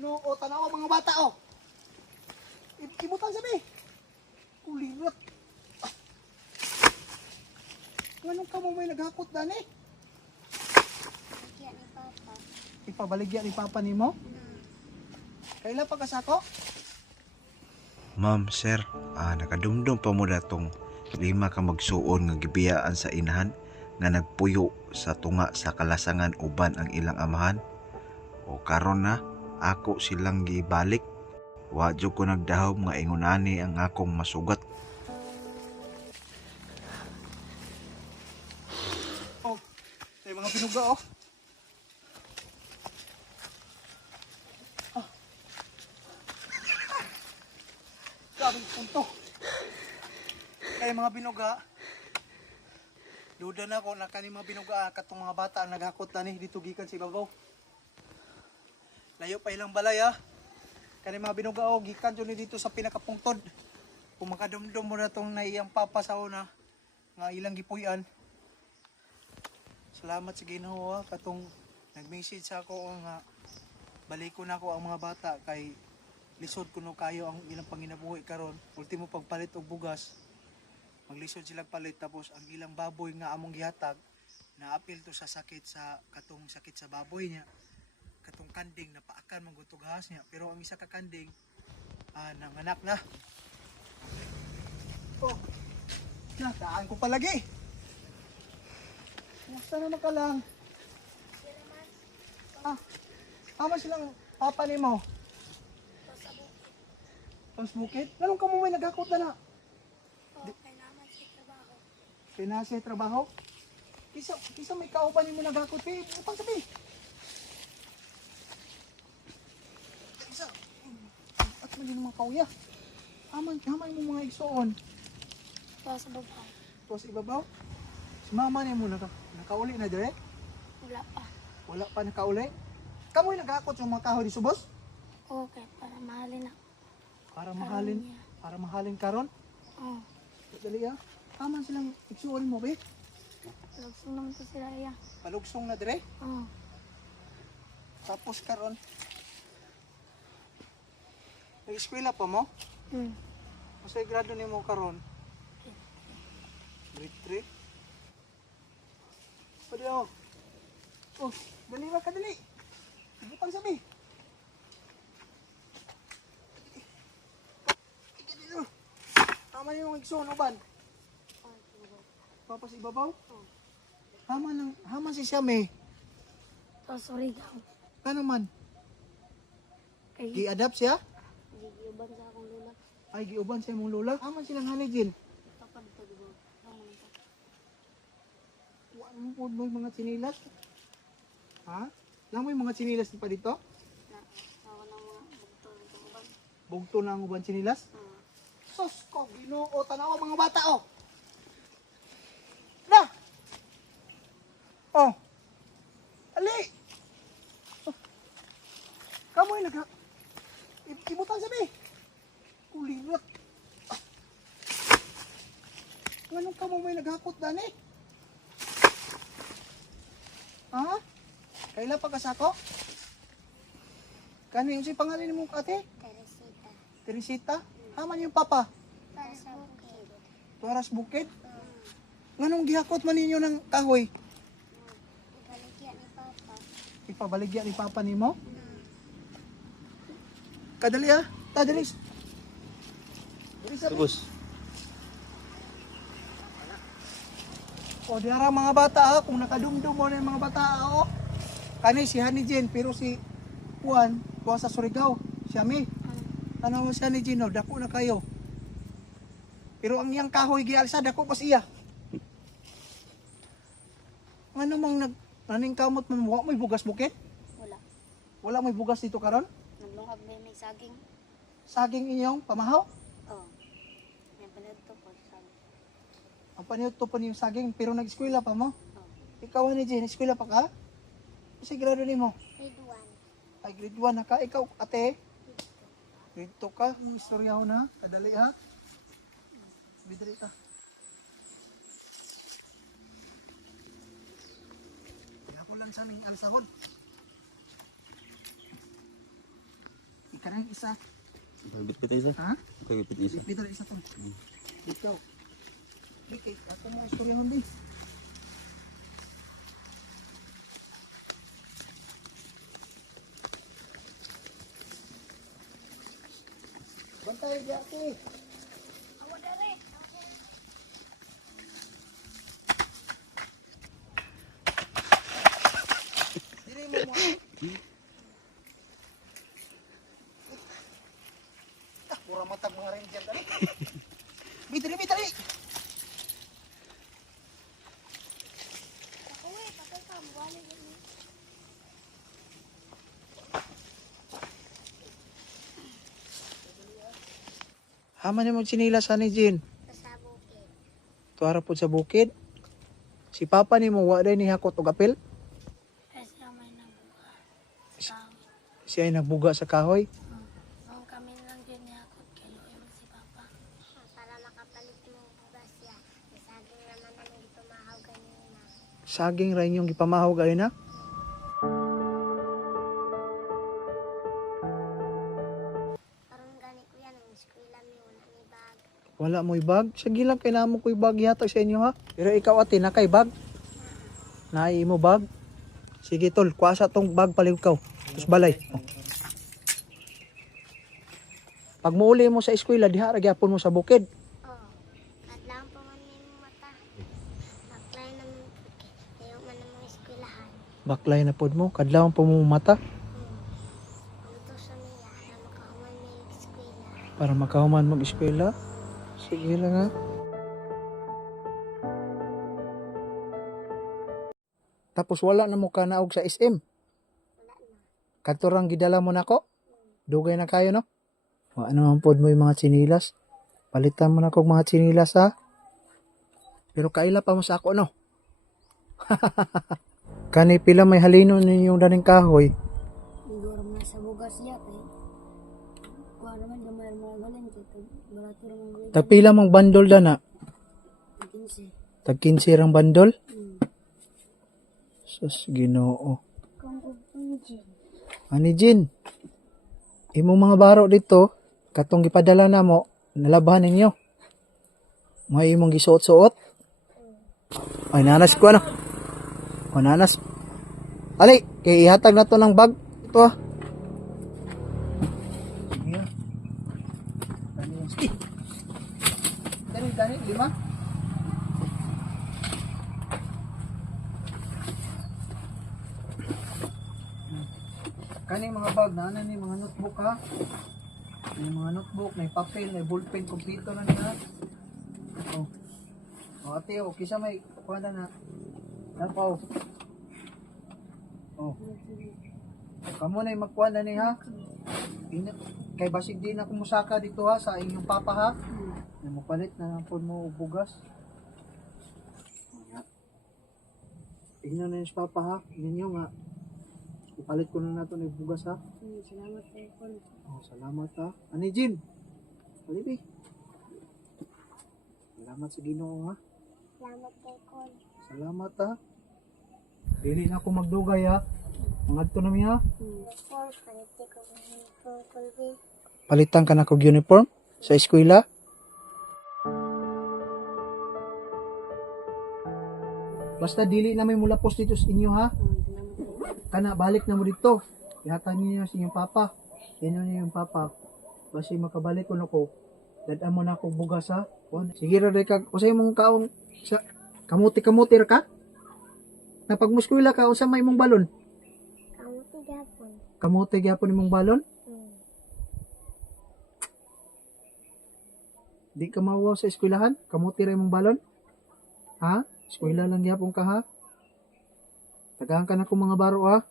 Ginoo, tanawa mga bata oh. Ibutan sabi. Kulirat. Anong ka mo may naghakot dani? Baligya ni Papa. Ipabaligya ni Papa nimo? Kailan pa kasako? Ma'am, sir, nakadumdum pa mo datong 5 ka magsuon nga gibiyaan sa inahan nga nagpuyo sa tunga sa kalasangan uban ang ilang amahan. O karon na ako silang gibalik. Wa jud ko nagdahom nga ingunani ang akong masugat. Oh, may mga pinuga oh. Grabing punto. Kaya mga binuga, duda na ako na kani mga binuga katong mga bata ang naghakot na ni dito gikan sa ibabaw. Layo pa ilang balay ha. Kani mga binuga oh, gikan jud ni dito sa pinakapungtod. Kung makadumdum mo na tong naiyang papa sa una nga ilang gipuy-an. Salamat sa Ginoo ha, katong nag-message sa ako nga baliko na ako ang mga bata kay lisod kuno kayo ang ilang panginabuhi karon. Ultimo pagpalit og bugas, maglisod sila palit tapos ang ilang baboy nga among gihatag naapil to sa sakit sa katong sakit sa baboy niya. Katong kanding napaakan man gutog has niya pero ang isa ka kanding nanganak na. Oh. Daan ko palagi. Nasa na ka lang? Ama silang papa nimo. Tapos bukid? Ganun ka mo may naghakot na na? Kailangan sa trabaho. Pinasa trabaho? Kisa may kauban mo naghakot eh. Upang sabi. Kisa. At man yung mga kauya. Hamay mo mga igsoon. Ito sa babaw. Tapos ibabaw. Si mama niya mo nakauli na dire? Wala pa. Wala pa nakauli? Kamoy naghakot yung mga kahoy di subos? Okay, para mahalin na. Para mahalin karon. Oo. Dali ah. Aman silang igsuon mo be. Lagsong naman to sila iya. Palugsong na dire. Oo. Tapos karon. Nag-eskwela pa mo? Masay grado nimo karon? Grade 3. Pwede ako. Oh, dali ba ka dali? Ibutang sabi. Tama niyo yung igsoon uban. Papas ibabaw? Haman si Siame. Ito sa Surigao. Ano man? Kay Gi-adapt siya? gigiuban sa akong lula. Ay, giuban siya mong lola. Haman silang hanigin. Tapad ito diba? Wala mo po mo yung mga sinilas. Ha? Lang mo yung mga sinilas pa dito? Ako ng mga bugto ng tuban. Bugto na ang uban sinilas? Sus ko, Ginoo, tanawa mga bata oh. Na! Oh. Ali! Oh. Kamoy nagha... Ibutan sabi. Kulirat. Anong ka mo may naghakot dani? Ha? Kailan pa kasako? Kano yung si pangalan mo ate? Teresita. Teresita? Haman yung papa? Para sa bukid. Tuaras bukid? Nganong gihakot man ninyo ng kahoy? Baligya ni Papa. Ipabaligya ni papa nimo? Kadali ah. Dali sa Tubos. O diara mga bata ah, kung nakadumdum mo na yung mga bata ah, oh. Kani si Honey Jen, pero si Juan, tuwa sa Surigao, siya mi. Ano mo siya ni Gino, dako na kayo. Pero ang iyang kahoy gialsa, dako pas iya. Ano mang naning kamot man mo, may bugas bukid? Wala. Wala may bugas dito karon? Naglungag ba may saging? Saging inyong pamahaw? Oo. May panito po saging. Ang paniyot to pa yung saging, pero nag-eskwela pa mo? Oo. Ikaw ni Jen, eskwela pa ka? Kasi grado ni mo? Grade Ay, grade 1 na ka. Ikaw, ate? Grade 2 ka. Ang istorya ho na. Kadali ha. Bidali ka. Kaya ko lang sa aming alsahod. Kanang isa. Pagbitbit isa. Ha? Pagbitbit isa. Dito isa to. Ikaw. Okay, ako mo istorya hon din. Bantay di ako. Dili mo mo. Pura matag mga ranger dali. Bitri. Uy, patay ka. Buwali din. Haman ni mo sinila sa ni Jin. Sa bukid. Tuara po sa bukid. Si Papa ni mo wa ni hakot og apil. Kasi may nabuka. Sa Siya ay nagbuga sa kahoy. Nung kami lang din yakot kay Loem si Papa. Para makapalit mo bugas ya. Isaging naman na nito mahaw ganina. Saging ra inyong gipamahaw gayon na. Karon gani ko yan ang eskwela mi wala ni bag. Wala mo ibag. Sige lang kay namo ko ibag yatag sa inyo ha. Pero ikaw ate na kay bag. Naay mo bag. Sige tol, kuasa tong bag palikaw. Tus balay. Oh. Pag muuli mo sa eskwela diha ra gyapon mo sa bukid. Oh. Kadlang pa man ni mo mata. Baklay na mo. Ayaw man na mga eskwelahan. Baklay na pod mo, kadlaw pa mo mata Ito sa niya na makahuman may eskwela. para makahuman mag-eskwela. Sige lang ha. Tapos wala na mo kanaog sa SM. Wala na. Katurang gidala mo nako. Dugay na kayo no. O ano man pod mo yung mga tsinilas. Palitan mo na kog mga tsinilas ha. Pero kaila pa mo sa ako no. Kani pila may halino ninyong daning kahoy. Siguro na sa bugas ya kay. Kuha naman gamay mga galing kay barato ra mga galing. Tapila mang bandol dana. 15. Tag 15 rang bandol. Hmm. Sus Ginoo. Kung upunji. Ani Jin. Imong mga baro dito katong gipadala na mo nalabahan ninyo. May imong gisuot-suot. Ay nanas ko ano. O nanas. Ali, kay ihatag na to ng bag. Ito ah. Gani, lima. Kaning mga bag na ni mga notebook ha. May mga notebook, may papel, may ballpen, kompleto na niya. Oh. Oh, ate, oh, kisa may kuha na. Napaw. Oh. Kamu na yung magkuha na ni ha. Kay basig din ako musaka dito ha sa inyong papa ha. May mapalit na lang po mo og bugas. Tingnan na yung papa ha. Ninyo nga. Ipalit ko na nato ng bugas ha. Salamat kay kon. Oh, salamat ha. Ani Jin. Alibi. Salamat sa Ginoo ha. Salamat kay kon. Salamat ha. Dili na ako magdugay ha. Mangadto na mi ha. Uniform palit ko uniform kulbi. Palitan ka na kog uniform sa eskwela. Basta dili na may mulapos dito sa inyo ha. Kana balik na mo dito. Ihatag niyo sa inyong papa. Yan niyo yung papa. Basta makabalik ko nako. Dadaan mo na ako bugas ha. Sige ra kag usay mong kaon sa kamuti ra ka. Na pag muskwela ka usa may mong balon. Kamuti gapon. Kamuti gyapon imong balon. Di ka mawaw sa eskwelahan? Kamuti ra imong balon? Ha? Eskwela lang gyapon ka ha? Tagahan ka na kung mga baro ha?